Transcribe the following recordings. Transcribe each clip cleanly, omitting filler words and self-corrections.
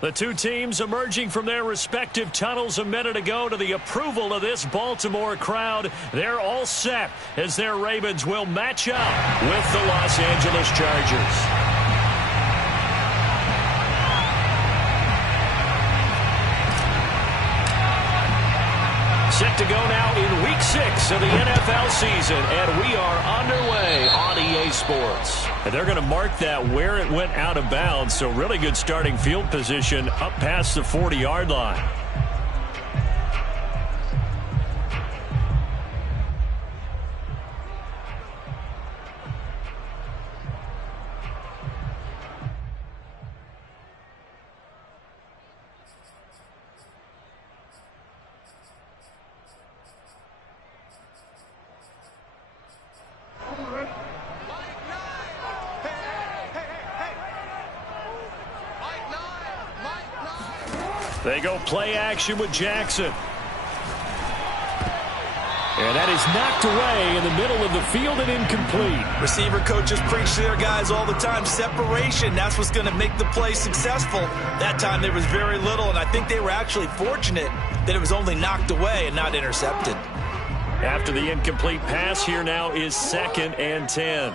The two teams emerging from their respective tunnels a minute ago to the approval of this Baltimore crowd. They're all set as their Ravens will match up with the Los Angeles Chargers. Set to go now in Week 6 of the NFL season, and we are underway on EA Sports. And they're going to mark that where it went out of bounds, so really good starting field position up past the 40-yard line. They go play action with Jackson. And that is knocked away in the middle of the field and incomplete. Receiver coaches preach to their guys all the time. Separation, that's what's going to make the play successful. That time there was very little, and I think they were actually fortunate that it was only knocked away and not intercepted. After the incomplete pass, here now is 2nd and 10.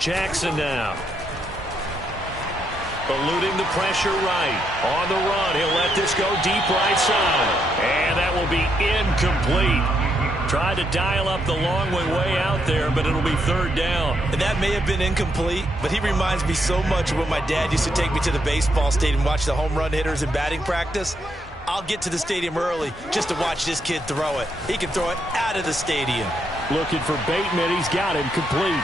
Jackson now. Eluding the pressure right. On the run, he'll let this go deep right side. And that will be incomplete. Tried to dial up the long way out there, but it'll be 3rd down. And that may have been incomplete, but he reminds me so much of when my dad used to take me to the baseball stadium and watch the home run hitters in batting practice. I'll get to the stadium early just to watch this kid throw it. He can throw it out of the stadium. Looking for Bateman. He's got him complete.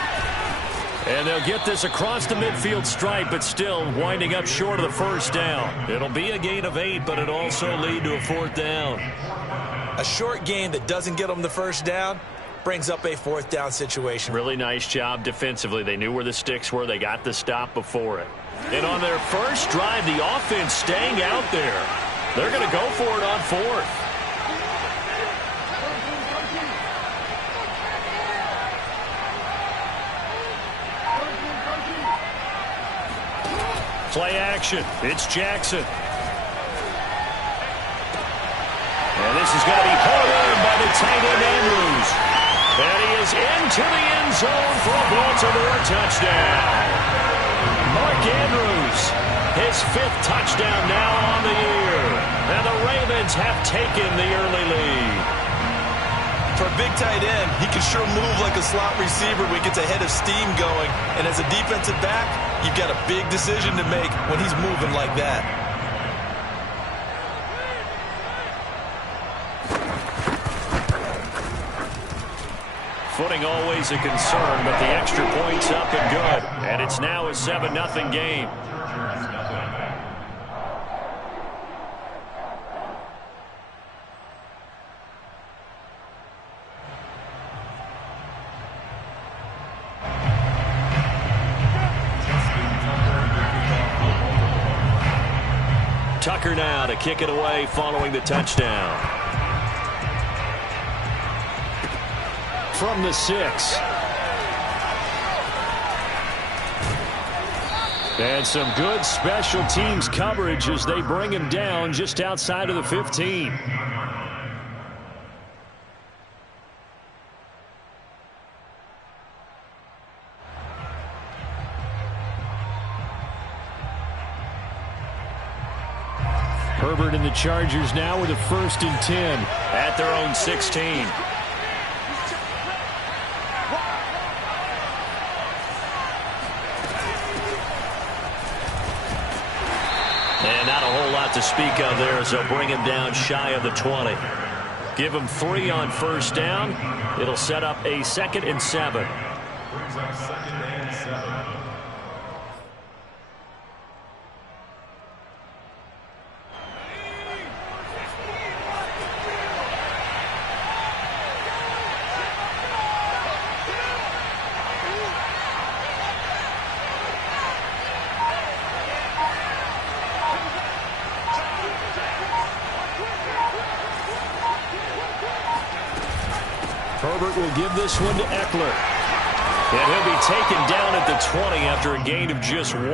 And they'll get this across the midfield stripe, but still winding up short of the 1st down. It'll be a gain of 8, but it'll also lead to a 4th down. A short gain that doesn't get them the 1st down brings up a 4th down situation. Really nice job defensively. They knew where the sticks were. They got the stop before it. And on their first drive, the offense staying out there. They're going to go for it on 4th. Play action. It's Jackson. And this is going to be pulled in by the tight end Andrews. And he is into the end zone for a Baltimore touchdown. Mark Andrews, his 5th touchdown now on the year. And the Ravens have taken the early lead. For a big tight end, he can sure move like a slot receiver when he gets a head of steam going. And as a defensive back, you've got a big decision to make when he's moving like that. Footing always a concern, but the extra point's up and good. And it's now a 7-0 game. Tucker now to kick it away following the touchdown. From the 6. And some good special teams coverage as they bring him down just outside of the 15. Herbert and the Chargers now with a 1st and 10 at their own 16. And not a whole lot to speak of there as they'll bring him down shy of the 20. Give him 3 on 1st down. It'll set up a 2nd and 7. Herbert will give this one to Eckler. And he'll be taken down at the 20 after a gain of just 1.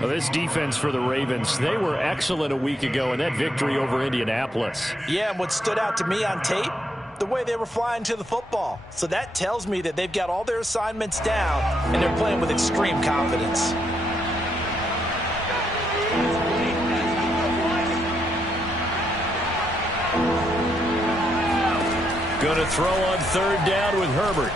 Well, this defense for the Ravens, they were excellent a week ago in that victory over Indianapolis. Yeah, and what stood out to me on tape, the way they were flying to the football. So that tells me that they've got all their assignments down, and they're playing with extreme confidence. Going to throw on 3rd down with Herbert.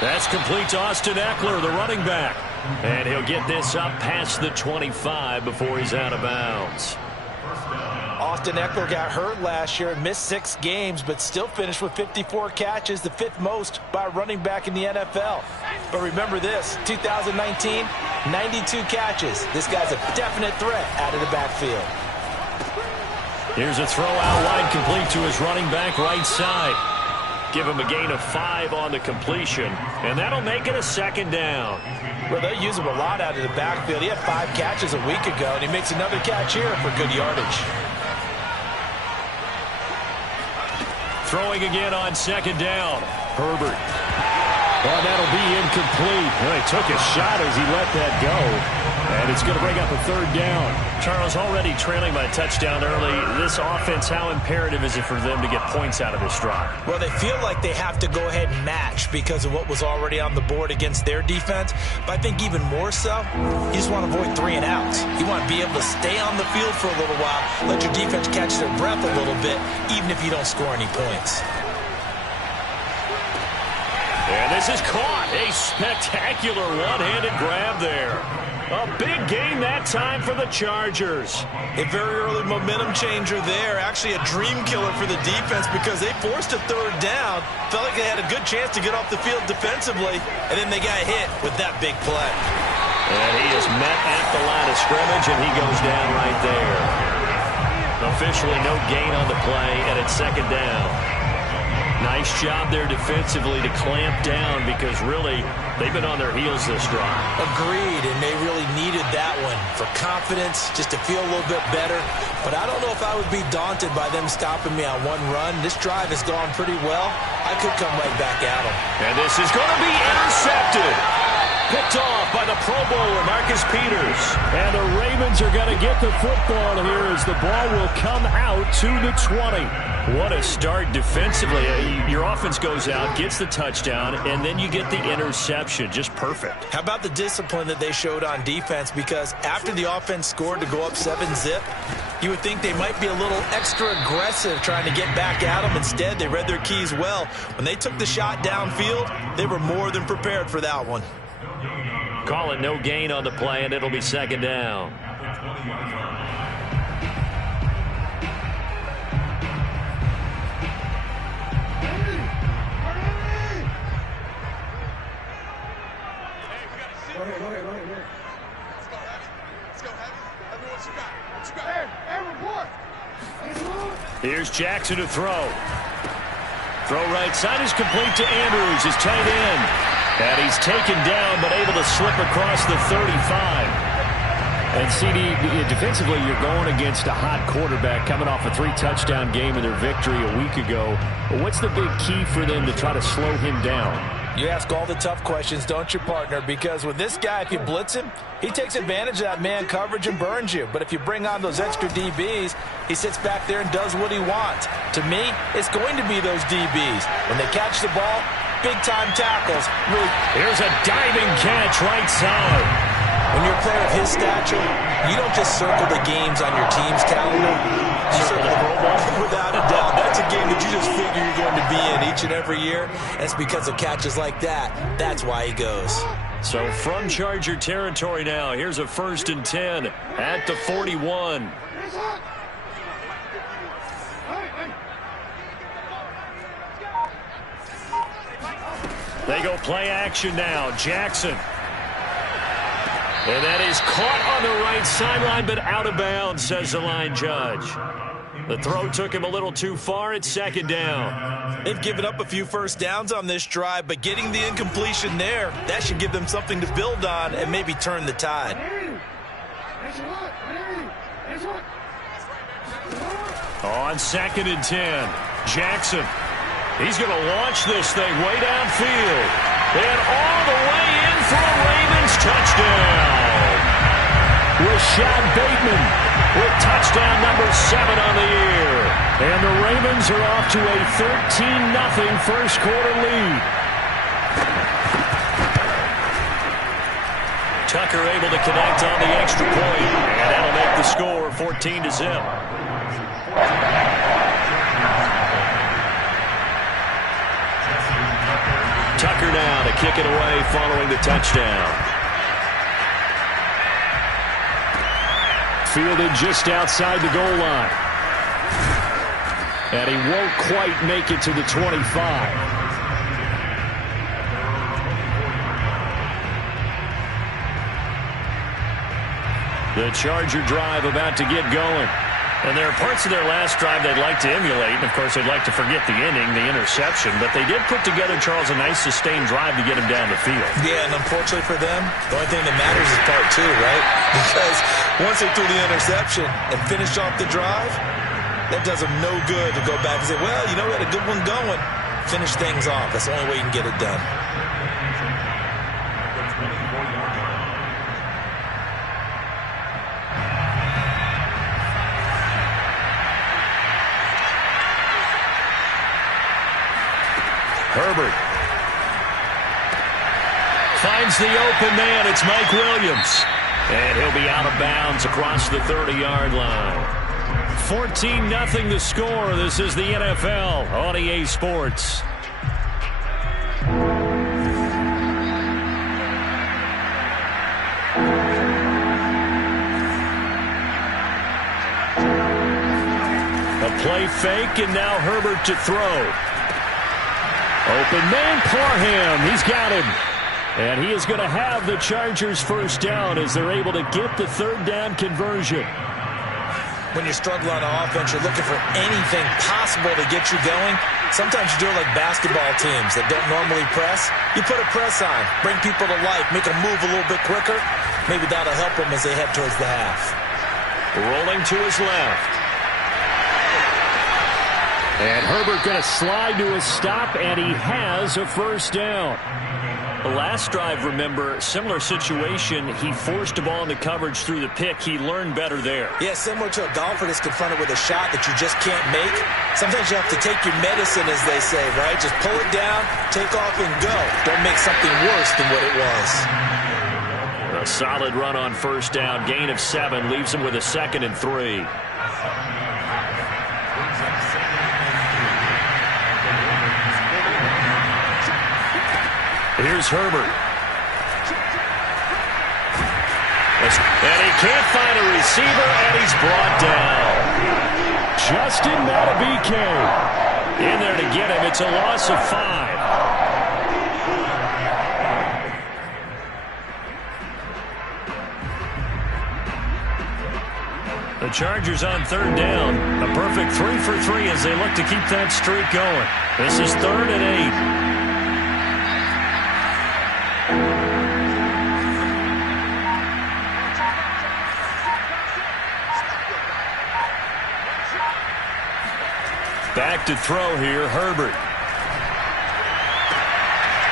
That's complete to Austin Eckler, the running back. And he'll get this up past the 25 before he's out of bounds. Austin Eckler got hurt last year and missed 6 games, but still finished with 54 catches, the 5th most by a running back in the NFL. But remember this, 2019, 92 catches. This guy's a definite threat out of the backfield. Here's a throw out wide, complete to his running back right side. Give him a gain of 5 on the completion, and that'll make it a 2nd down. Well, they use him a lot out of the backfield. He had 5 catches a week ago, and he makes another catch here for good yardage. Throwing again on 2nd down. Herbert. Oh, that'll be incomplete. Well, he took a shot as he let that go. And it's going to bring up a 3rd down. Charles, already trailing by a touchdown early. This offense, how imperative is it for them to get points out of this drive? Well, they feel like they have to go ahead and match because of what was already on the board against their defense. But I think even more so, you just want to avoid 3 and outs. You want to be able to stay on the field for a little while, let your defense catch their breath a little bit, even if you don't score any points. And this is caught. A spectacular one-handed grab there. A big gain that time for the Chargers. A very early momentum changer there. Actually a dream killer for the defense because they forced a 3rd down. Felt like they had a good chance to get off the field defensively. And then they got hit with that big play. And he is met at the line of scrimmage, and he goes down right there. Officially no gain on the play, and it's 2nd down. Nice job there defensively to clamp down because really they've been on their heels this drive. Agreed, and they really needed that one for confidence, just to feel a little bit better. But I don't know if I would be daunted by them stopping me on 1 run. This drive has gone pretty well. I could come right back at them. And this is going to be intercepted. Picked off by the Pro Bowler, Marcus Peters. And the Ravens are going to get the football here as the ball will come out to the 20. What a start defensively. Your offense goes out, gets the touchdown, and then you get the interception. Just perfect. How about the discipline that they showed on defense? Because after the offense scored to go up 7-zip, you would think they might be a little extra aggressive trying to get back at them. Instead, they read their keys well. When they took the shot downfield, they were more than prepared for that one. Call it no gain on the play, and it'll be 2nd down. Here's Jackson to throw. Throw right side is complete to Andrews, his tight end. And he's taken down, but able to slip across the 35. And CD, defensively, you're going against a hot quarterback coming off a 3-touchdown game in their victory a week ago. What's the big key for them to try to slow him down? You ask all the tough questions, don't you, partner? Because with this guy, if you blitz him, he takes advantage of that man coverage and burns you. But if you bring on those extra DBs, he sits back there and does what he wants. To me, it's going to be those DBs. When they catch the ball, big-time tackles. Really. Here's a diving catch right side. When you're a player of his stature, you don't just circle the games on your team's calendar. You circle the Pro Bowl. Without a doubt. That's a game that you just figure you're going to be in each and every year. And it's because of catches like that. That's why he goes. So from Charger territory now, here's a 1st and 10 at the 41. They go play action now. Jackson. And that is caught on the right sideline, but out of bounds, says the line judge. The throw took him a little too far. It's 2nd down. They've given up a few first downs on this drive, but getting the incompletion there, that should give them something to build on and maybe turn the tide. On 2nd and 10. Jackson. He's going to launch this thing way downfield. And all the way in for a Ravens touchdown. Rashad Bateman with touchdown number 7 on the year. And the Ravens are off to a 13-0 first quarter lead. Tucker able to connect on the extra point. And that'll make the score 14-0. Tucker now to kick it away following the touchdown. Fielded just outside the goal line. And he won't quite make it to the 25. The Charger drive about to get going. And there are parts of their last drive they'd like to emulate. And, of course, they'd like to forget the inning, the interception. But they did put together, Charles, a nice sustained drive to get him down the field. Yeah, and unfortunately for them, the only thing that matters is part 2, right? Because once they threw the interception and finished off the drive, that does them no good to go back and say, well, you know, we had a good one going. Finish things off. That's the only way you can get it done. Herbert finds the open man. It's Mike Williams. And he'll be out of bounds across the 30-yard line. 14-0 the score. This is the NFL on EA Sports. A play fake, and now Herbert to throw. Open man, Parham. He's got him. And he is going to have the Chargers first down as they're able to get the third down conversion. When you're struggling on offense, you're looking for anything possible to get you going. Sometimes you do it like basketball teams that don't normally press. You put a press on, bring people to life, make them move a little bit quicker. Maybe that'll help them as they head towards the half. Rolling to his left. And Herbert going to slide to a stop, and he has a first down. The last drive, remember, similar situation. He forced a ball into coverage through the pick. He learned better there. Yeah, similar to a golfer that's confronted with a shot that you just can't make. Sometimes you have to take your medicine, as they say, right? Just pull it down, take off, and go. Don't make something worse than what it was. A solid run on first down. Gain of 7 leaves him with a 2nd and 3. Here's Herbert. And he can't find a receiver, and he's brought down. Justin Matabike in there to get him. It's a loss of 5. The Chargers on third down. A perfect 3 for 3 as they look to keep that streak going. This is 3rd and 8. Back to throw here, Herbert.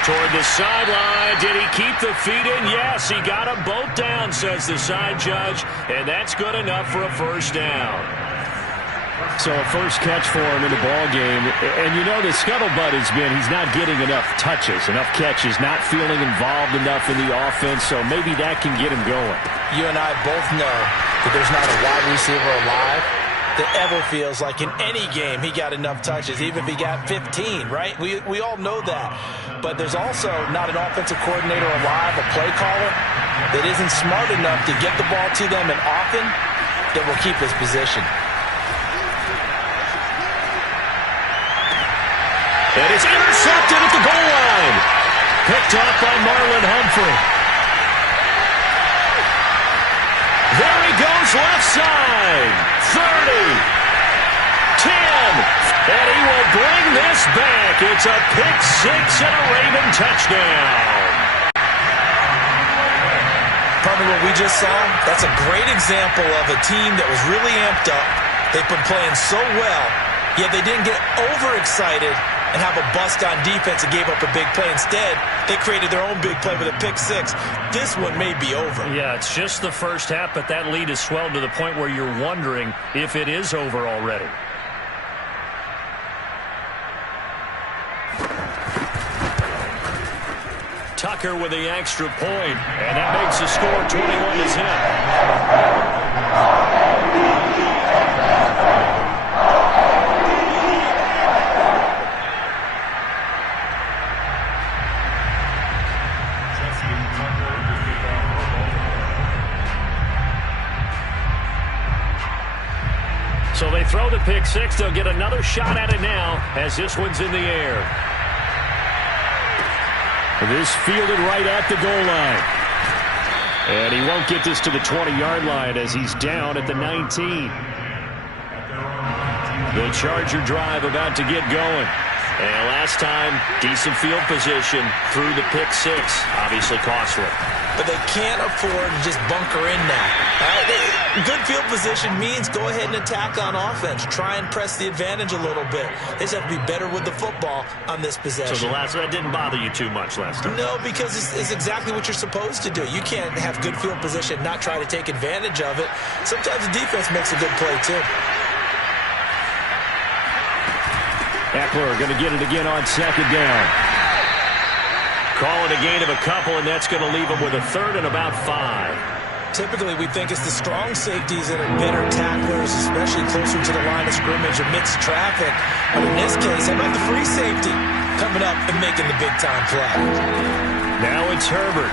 Toward the sideline. Did he keep the feet in? Yes, he got them both down, says the side judge. And that's good enough for a first down. So a first catch for him in the ball game. And you know the scuttlebutt has been he's not getting enough touches, enough catches, not feeling involved enough in the offense. So maybe that can get him going. You and I both know that there's not a wide receiver alive that ever feels like in any game he got enough touches, even if he got 15, right? We all know that. But there's also not an offensive coordinator alive, a play caller, that isn't smart enough to get the ball to them and often that will keep his position. And it's intercepted at the goal line. Picked off by Marlon Humphrey. There he goes, left side. 30, 10, and he will bring this back. It's a pick 6 and a Raven touchdown. Partner, what we just saw, that's a great example of a team that was really amped up. They've been playing so well, Yeah, they didn't get overexcited and have a bust on defense and gave up a big play. Instead, they created their own big play with a pick six. This one may be over. Yeah, it's just the first half, but that lead has swelled to the point where you're wondering if it is over already. Tucker with the extra point, and that makes the score 21-10. So they throw the pick six. They'll get another shot at it now as this one's in the air. This fielded right at the goal line. And he won't get this to the 20-yard line as he's down at the 19. The Charger drive about to get going. And last time, decent field position through the pick six. Obviously costly. But they can't afford to just bunker in now. Good field position means go ahead and attack on offense. Try and press the advantage a little bit. They just have to be better with the football on this possession. So that didn't bother you too much last time? No, because it's exactly what you're supposed to do. You can't have good field position and not try to take advantage of it. Sometimes the defense makes a good play, too. Eckler going to get it again on second down. Call it a gain of a couple, and that's going to leave him with a third and about 5. Typically, we think it's the strong safeties that are better tacklers, especially closer to the line of scrimmage amidst traffic. But in this case, how about the free safety coming up and making the big-time play? Now it's Herbert.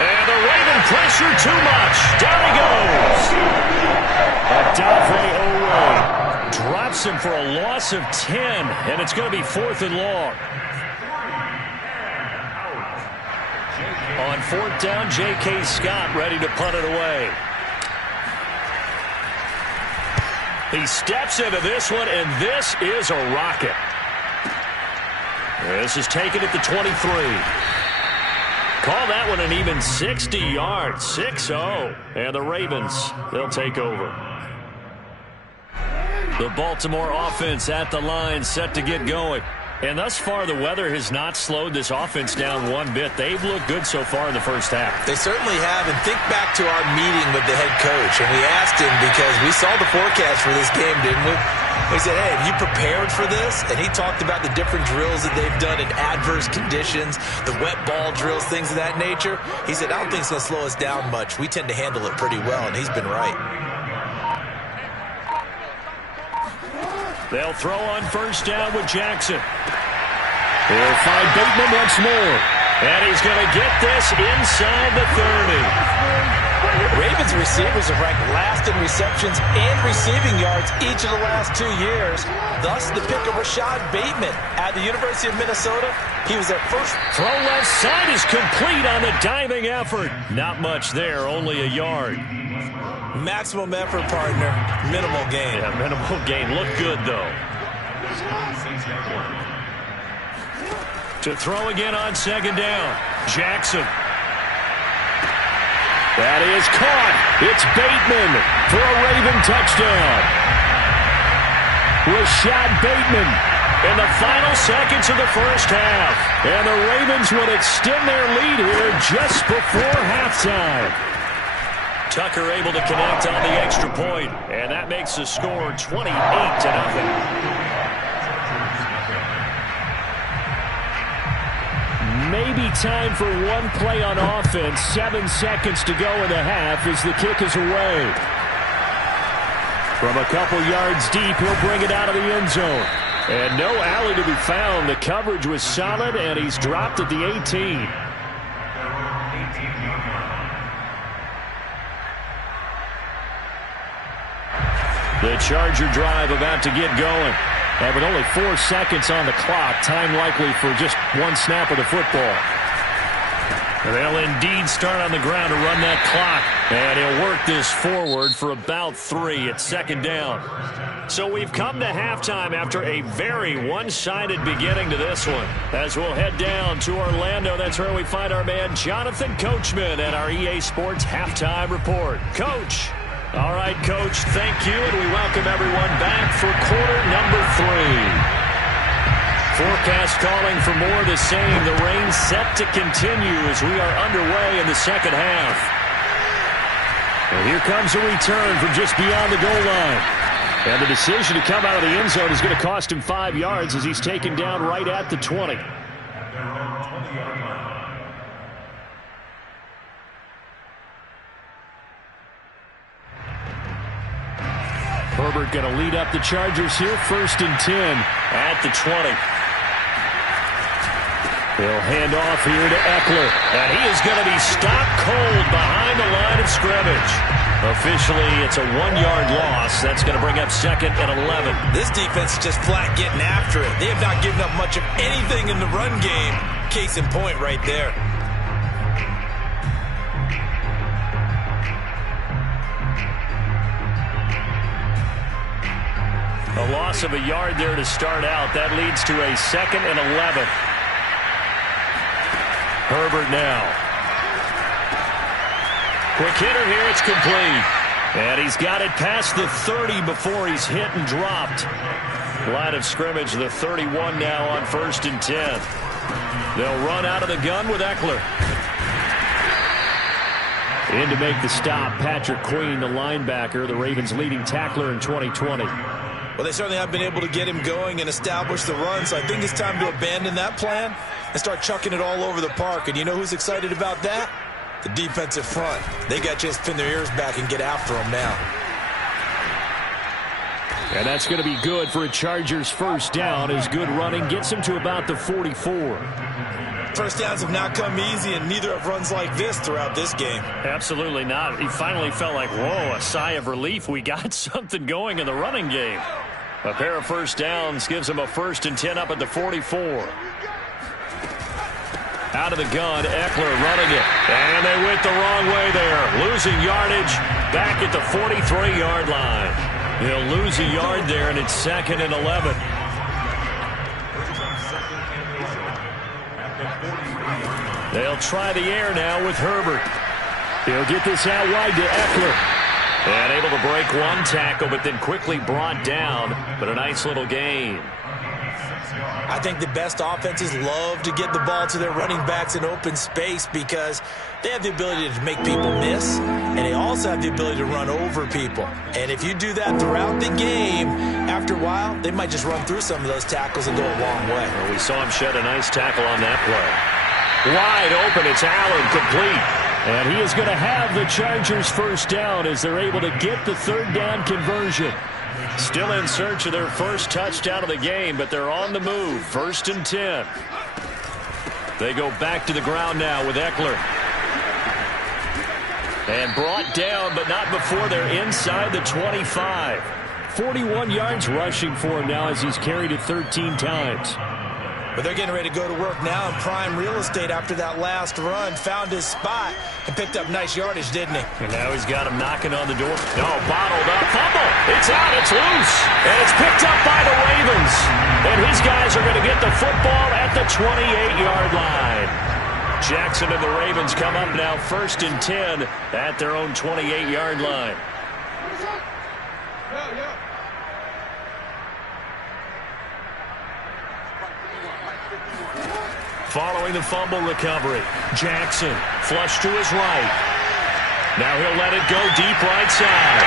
And the Raven pressure too much. Down he goes. Adave Owe drops him for a loss of 10, and it's going to be 4th and long. On 4th down, J.K. Scott ready to punt it away. He steps into this one, and this is a rocket. This is taken at the 23. Call that one an even 60 yards, 6-0. And the Ravens, they'll take over. The Baltimore offense at the line, set to get going. And thus far, the weather has not slowed this offense down one bit. They've looked good so far in the first half. They certainly have. And think back to our meeting with the head coach. And we asked him because we saw the forecast for this game, didn't we? We said, hey, have you prepared for this? And he talked about the different drills that they've done in adverse conditions, the wet ball drills, things of that nature. He said, I don't think it's going to slow us down much. We tend to handle it pretty well, and he's been right. They'll throw on first down with Jackson. He'll find Bateman once more. And he's going to get this inside the 30. Ravens receivers have ranked last in receptions and receiving yards each of the last 2 years. Thus, the pick of Rashad Bateman at the University of Minnesota. He was their first. Throw left side is complete on the diving effort. Not much there, only a yard. Maximum effort, partner. Minimal gain. Yeah, minimal gain. Look good, though. To throw again on second down. Jackson. That is caught. It's Bateman for a Raven touchdown. Rashad Bateman in the final seconds of the first half. And the Ravens would extend their lead here just before halftime. Tucker able to connect on the extra point, and that makes the score 28-0. Maybe time for one play on offense. 7 seconds to go in the half as the kick is away. From a couple yards deep, he'll bring it out of the end zone. And no alley to be found. The coverage was solid, and he's dropped at the 18. The Charger drive about to get going. And with only 4 seconds on the clock, time likely for just one snap of the football. They'll indeed start on the ground to run that clock. And he'll work this forward for about 3 at second down. So we've come to halftime after a very one-sided beginning to this one. As we'll head down to Orlando, that's where we find our man Jonathan Coachman at our EA Sports Halftime Report. Coach. All right, Coach, thank you, and we welcome everyone back for quarter number 3. Forecast calling for more of the same. The rain set to continue as we are underway in the second half. And here comes a return from just beyond the goal line. And the decision to come out of the end zone is going to cost him 5 yards as he's taken down right at the 20. Herbert going to lead up the Chargers here, 1st and 10 at the 20. He'll hand off here to Eckler, and he is going to be stopped cold behind the line of scrimmage. Officially, it's a 1-yard loss. That's going to bring up 2nd and 11. This defense is just flat getting after it. They have not given up much of anything in the run game. Case in point right there. A loss of a yard there to start out. That leads to a 2nd and 11. Herbert now. Quick hitter here. It's complete. And he's got it past the 30 before he's hit and dropped. Line of scrimmage, the 31 now on 1st and 10. They'll run out of the gun with Eckler. In to make the stop, Patrick Queen, the linebacker, the Ravens' leading tackler in 2020. Well, they certainly have been able to get him going and establish the run, so I think it's time to abandon that plan and start chucking it all over the park. And you know who's excited about that? The defensive front. They got to just pin their ears back and get after him now. And that's going to be good for a Chargers first down as good running gets him to about the 44. First downs have not come easy, and neither have runs like this throughout this game. Absolutely not. He finally felt like, whoa, a sigh of relief. We got something going in the running game. A pair of first downs gives him a 1st and 10 up at the 44. Out of the gun, Eckler running it. And they went the wrong way there. Losing yardage back at the 43-yard line. They'll lose a yard there, and it's 2nd and 11. They'll try the air now with Herbert. He'll get this out wide to Eckler. And able to break one tackle, but then quickly brought down. But a nice little gain. I think the best offenses love to get the ball to their running backs in open space because they have the ability to make people miss, and they also have the ability to run over people. And if you do that throughout the game, after a while, they might just run through some of those tackles and go a long way. Well, we saw him shed a nice tackle on that play. Wide open, it's Allen, complete. And he is going to have the Chargers first down as they're able to get the 3rd down conversion. Still in search of their first touchdown of the game, but they're on the move. 1st and 10. They go back to the ground now with Eckler. And brought down, but not before they're inside the 25. 41 yards rushing for him now as he's carried it 13 times. But they're getting ready to go to work now in prime real estate after that last run. Found his spot and picked up nice yardage, didn't he? And now he's got him knocking on the door. No, bottled up. Fumble. It's out. It's loose. And it's picked up by the Ravens. And his guys are going to get the football at the 28-yard line. Jackson and the Ravens come up now 1st and 10 at their own 28-yard line. Following the fumble recovery, Jackson flush to his right. Now he'll let it go deep right side.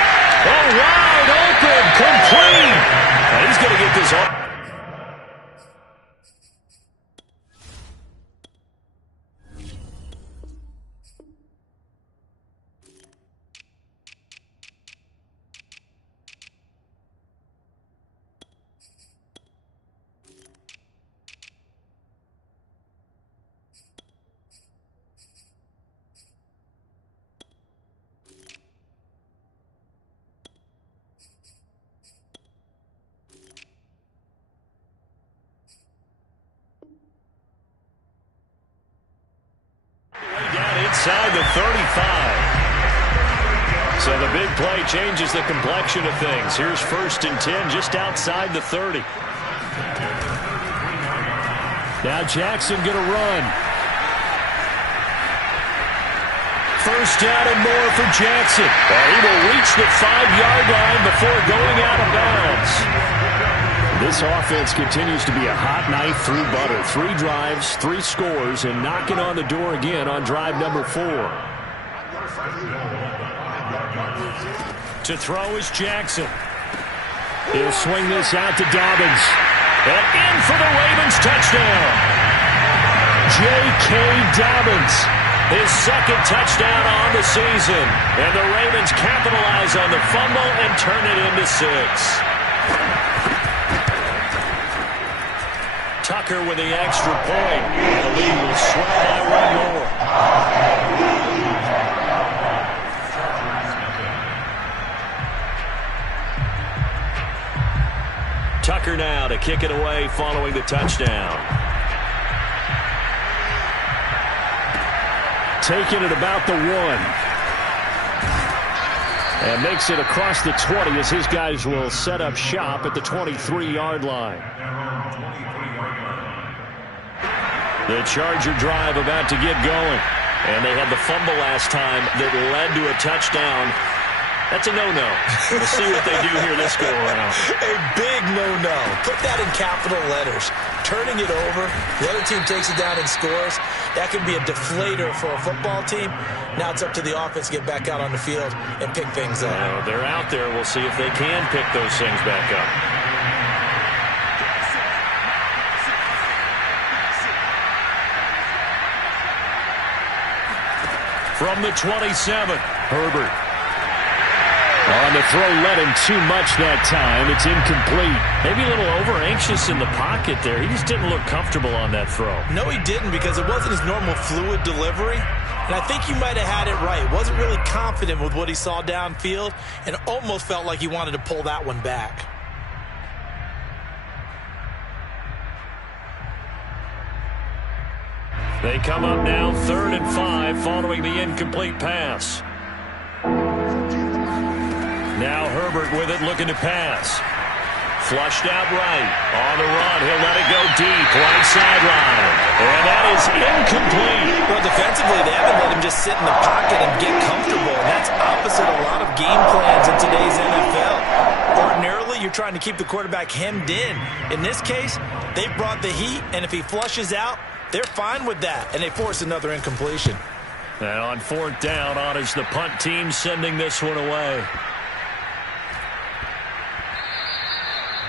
Oh, wide open, complete. And he's going to get this up. Inside the 35. So the big play changes the complexion of things. Here's 1st and 10 just outside the 30. Now Jackson going to run. first down and more for Jackson. And he will reach the 5-yard line before going out of bounds. This offense continues to be a hot knife through butter. 3 drives, 3 scores, and knocking on the door again on drive number 4. To throw is Jackson. He'll swing this out to Dobbins. And in for the Ravens touchdown. J.K. Dobbins, his second touchdown on the season. And the Ravens capitalize on the fumble and turn it into 6. Tucker with the extra point. And the lead will swell by 1 more. Tucker now to kick it away following the touchdown. Taking it about the 1. And makes it across the 20 as his guys will set up shop at the 23-yard line. The Charger drive about to get going. And they had the fumble last time that led to a touchdown. That's a no-no. We'll see what they do here this go-around. A big no-no. Put that in capital letters. Turning it over, the other team takes it down and scores. That can be a deflator for a football team. Now it's up to the offense to get back out on the field and pick things up. They're out there. We'll see if they can pick those things back up. From the 27, Herbert. On the throw, led him too much that time. It's incomplete. Maybe a little over-anxious in the pocket there. He just didn't look comfortable on that throw. No, he didn't, because it wasn't his normal fluid delivery. And I think he might have had it right. Wasn't really confident with what he saw downfield and almost felt like he wanted to pull that one back. They come up now 3rd and 5 following the incomplete pass. Now Herbert with it, looking to pass. Flushed out right. On the run, he'll let it go deep. Right sideline. And that is incomplete. Well, defensively, they haven't let him just sit in the pocket and get comfortable. And that's opposite a lot of game plans in today's NFL. Ordinarily, you're trying to keep the quarterback hemmed in. In this case, they brought the heat, and if he flushes out, they're fine with that, and they force another incompletion. And on 4th down, honors the punt team, sending this one away.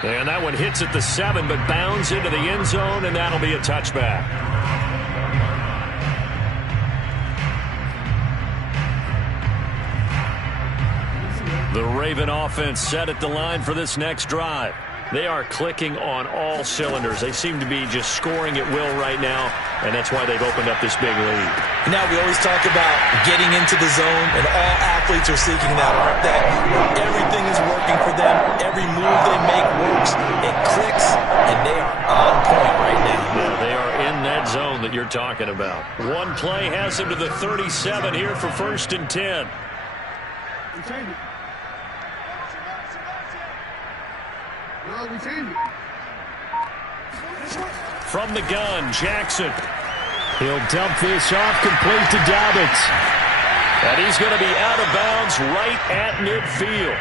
And that one hits at the 7, but bounds into the end zone, and that'll be a touchback. The Raven offense set at the line for this next drive. They are clicking on all cylinders. They seem to be just scoring at will right now, and that's why they've opened up this big lead. Now we always talk about getting into the zone, and all athletes are seeking that, aren't they? Everything is working for them. Every move they make works. It clicks, and they are on point right now. Yeah, they are in that zone that you're talking about. One play has them to the 37 here for 1st and 10. From the gun, Jackson. He'll dump this off, complete to Dobbins. And he's going to be out of bounds right at midfield.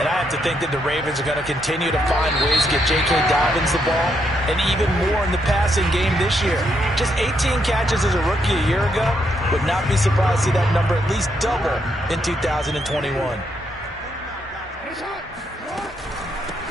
And I have to think that the Ravens are going to continue to find ways to get J.K. Dobbins the ball, and even more in the passing game this year. Just 18 catches as a rookie a year ago. Would not be surprised to see that number at least double in 2021.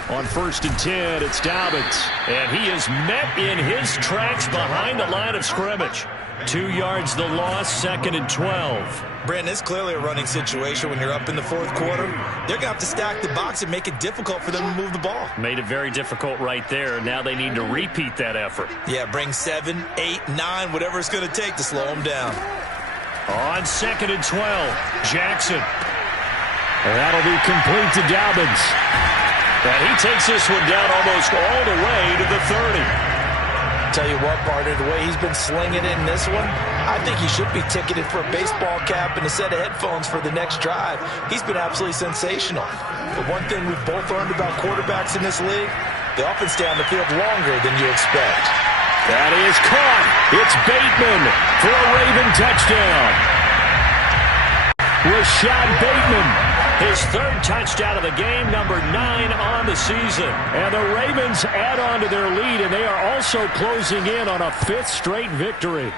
On 1st and 10, it's Dobbins. And he is met in his tracks behind the line of scrimmage. 2 yards the loss, 2nd and 12. Brandon, it's clearly a running situation when you're up in the 4th quarter. They're going to have to stack the box and make it difficult for them to move the ball. Made it very difficult right there. Now they need to repeat that effort. Yeah, bring 7, 8, 9, whatever it's going to take to slow them down. On 2nd and 12, Jackson. And that'll be complete to Dobbins. And he takes this one down almost all the way to the 30. Tell you what, partner, the way he's been slinging it in this one, I think he should be ticketed for a baseball cap and a set of headphones for the next drive. He's been absolutely sensational. But one thing we've both learned about quarterbacks in this league, they often stay on the field longer than you expect. That is caught. It's Bateman for a Raven touchdown. Rashad Bateman, his third touchdown of the game, number 9 on the season. And the Ravens add on to their lead, and they are also closing in on a 5th straight victory.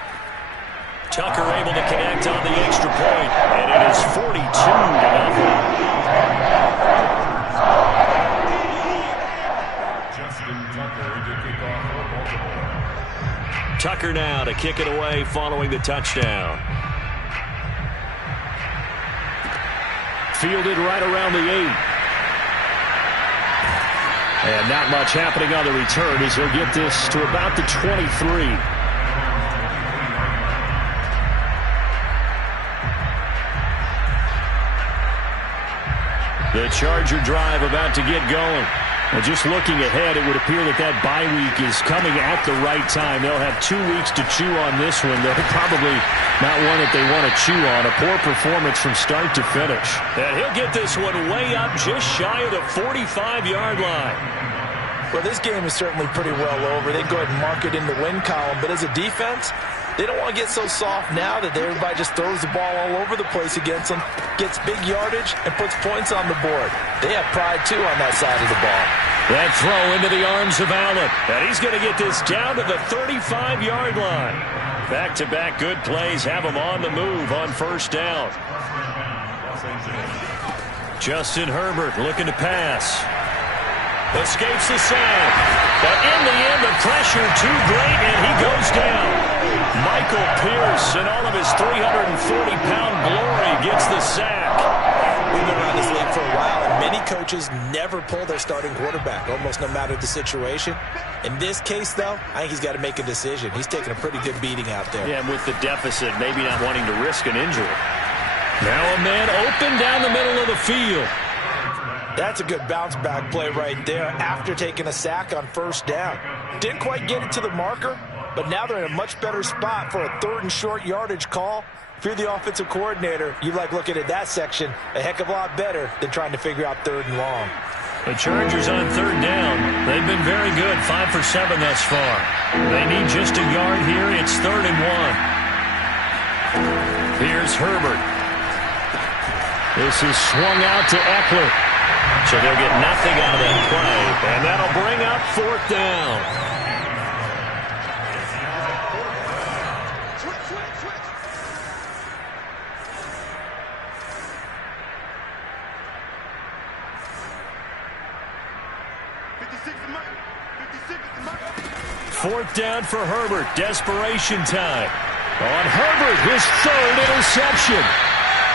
Tucker able to connect on the extra point, and it is 42-0. Tucker now to kick it away following the touchdown. Fielded right around the 8. And not much happening on the return as he'll get this to about the 23. The Charger drive about to get going. Well, just looking ahead, it would appear that that bye week is coming at the right time. They'll have 2 weeks to chew on this one. They're probably not one that they want to chew on. A poor performance from start to finish. And he'll get this one way up just shy of the 45-yard line. Well, this game is certainly pretty well over. They go ahead and mark it in the win column. But as a defense, they don't want to get so soft now that everybody just throws the ball all over the place against them, gets big yardage, and puts points on the board. They have pride, too, on that side of the ball. That throw into the arms of Allen. And he's going to get this down to the 35-yard line. Back-to-back good plays have him on the move on first down. Justin Herbert looking to pass. Escapes the sack. But in the end, the pressure too great, and he goes down. Michael Pierce, in all of his 340-pound glory, gets the sack. We've been around this league for a while, and many coaches never pull their starting quarterback, almost no matter the situation. In this case, though, I think he's got to make a decision. He's taking a pretty good beating out there. Yeah, and with the deficit, maybe not wanting to risk an injury. Now a man open down the middle of the field. That's a good bounce-back play right there after taking a sack on first down. Didn't quite get it to the marker, but now they're in a much better spot for a 3rd and short yardage call. If you're the offensive coordinator, you like looking at that section a heck of a lot better than trying to figure out 3rd and long. The Chargers on 3rd down. They've been very good, 5 for 7 thus far. They need just a yard here. It's 3rd and 1. Here's Herbert. This is swung out to Eckler. So they'll get nothing out of that play, and that'll bring up 4th down. Fourth down for Herbert. Desperation time. On Herbert, his 3rd interception.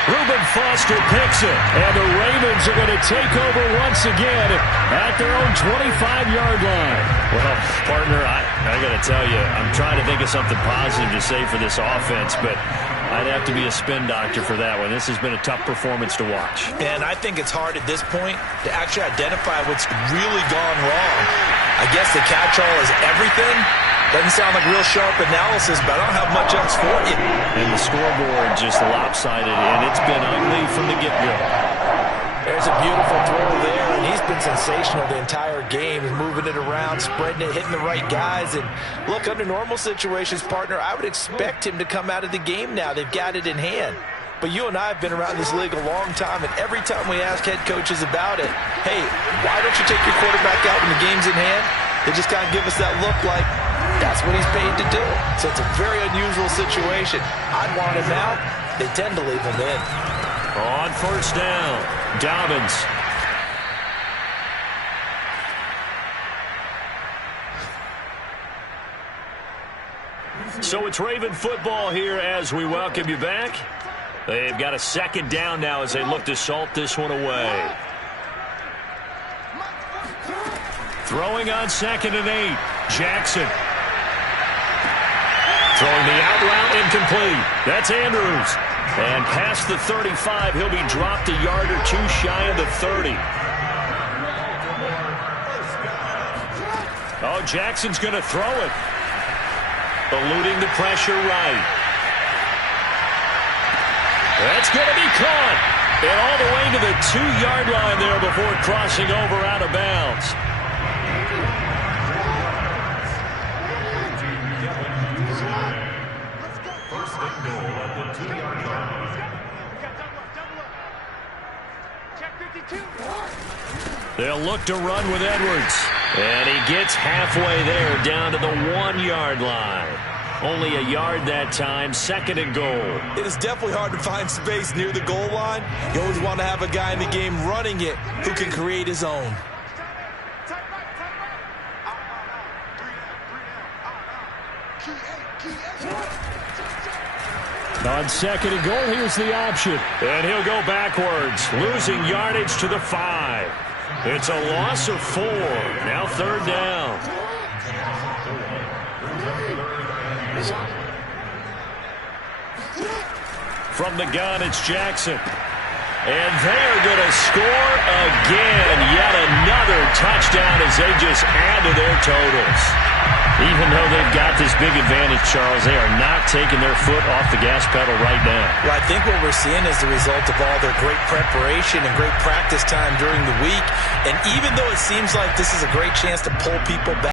Reuben Foster picks it, and the Ravens are going to take over once again at their own 25-yard line. Well, partner, I got to tell you, I'm trying to think of something positive to say for this offense, but I'd have to be a spin doctor for that one. This has been a tough performance to watch. And I think it's hard at this point to actually identify what's really gone wrong. I guess the catch-all is everything. Doesn't sound like real sharp analysis, but I don't have much else for you. And the scoreboard just lopsided, and it's been ugly from the get-go. There's a beautiful throw there, and he's been sensational the entire game. He's moving it around, spreading it, hitting the right guys. And look, under normal situations, partner, I would expect him to come out of the game now. They've got it in hand. But you and I have been around this league a long time, and every time we ask head coaches about it, hey, why don't you take your quarterback out when the game's in hand? They just kind of give us that look like, that's what he's paid to do. So it's a very unusual situation. I'd want him out. They tend to leave him in. On first down, Dobbins. So it's Raven football here as we welcome you back. They've got a 2nd down now as they look to salt this one away. Throwing on 2nd and 8, Jackson. Throwing the out route incomplete. That's Andrews. And past the 35, he'll be dropped a yard or 2 shy of the 30. Oh, Jackson's going to throw it. Eluding the pressure right. That's going to be caught. And all the way to the 2-yard line there before crossing over out of bounds. They'll look to run with Edwards. And he gets halfway there, down to the 1-yard line. Only a yard that time, 2nd and goal. It is definitely hard to find space near the goal line. You always want to have a guy in the game running it who can create his own. On 2nd and goal, here's the option. And he'll go backwards, losing yardage to the 5. It's a loss of 4. Now 3rd down. From the gun, it's Jackson. And they are going to score again. Yet another touchdown as they just add to their totals. Even though they've got this big advantage, Charles, they are not taking their foot off the gas pedal right now. Well, I think what we're seeing is the result of all their great preparation and great practice time during the week. And even though it seems like this is a great chance to pull people back,